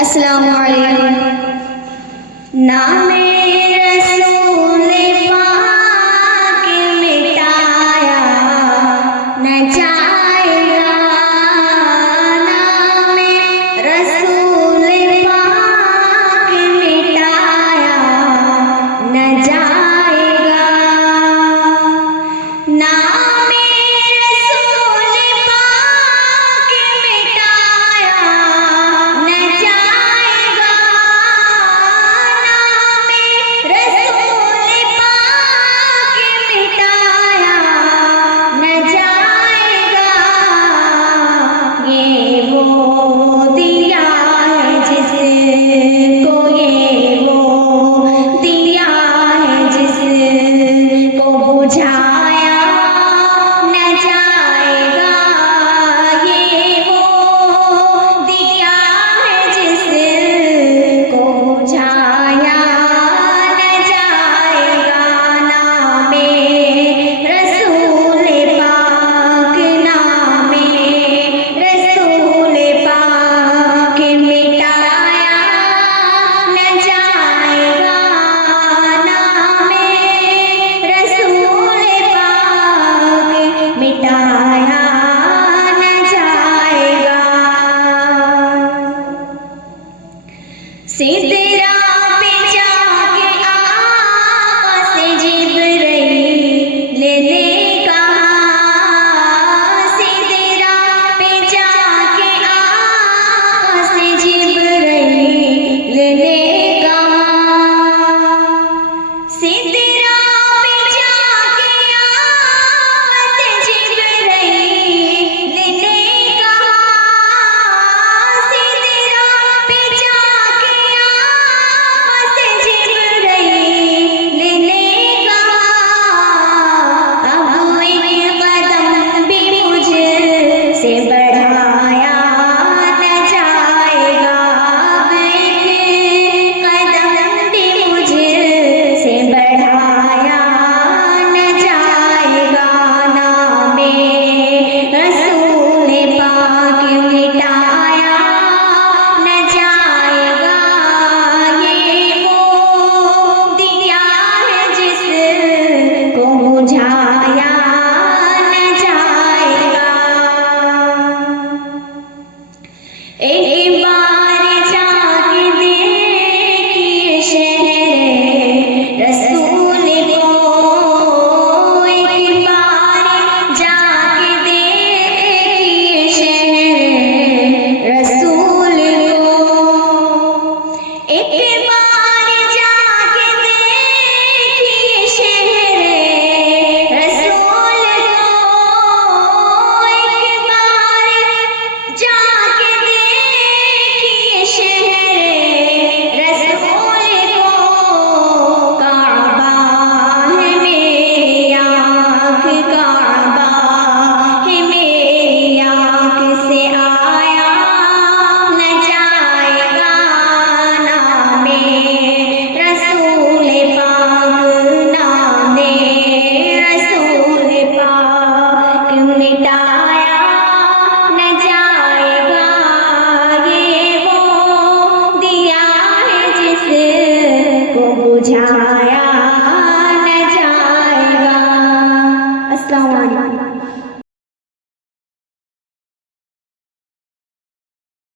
अस्सलामु अलैकुम। नामे रसूल पाक मिटाया न जाएगा, नामे रसूल पाक मिटाया न जाएगा, नामे रसूल पाक मिटाया न जाएगा, नामे रसूल पाक मिटाया न जाएगा। ये वो दिया है जिसको, ये वो दिया है जिसको बुझाया न जाएगा, ये वो दिया है जिसको बुझाया न जाएगा। नामे रसूल पाक, नामे रसूल पाक मिटाया न जाएगा, नामे रसूल पाक मिटाया न जाएगा। सिदरा पे जाके आका से जिब्राइल ने कहा, सिदरा पे जाके आका से जिब्राइल ने कहा, सिदरा पे जाके आका से जिब्राइल ने कहा, सिदरा पे जाके आका से जिब्राइल ने कहा, अब एक कदम भी मुझसे बढ़ाया न जाएगा, अब एक कदम भी मुझसे बढ़ाया न जाएगा। नामे रसूल पाक मिटाया न जाएगा, ये वो दिया है जिसको बुझाया न जाएगा। एक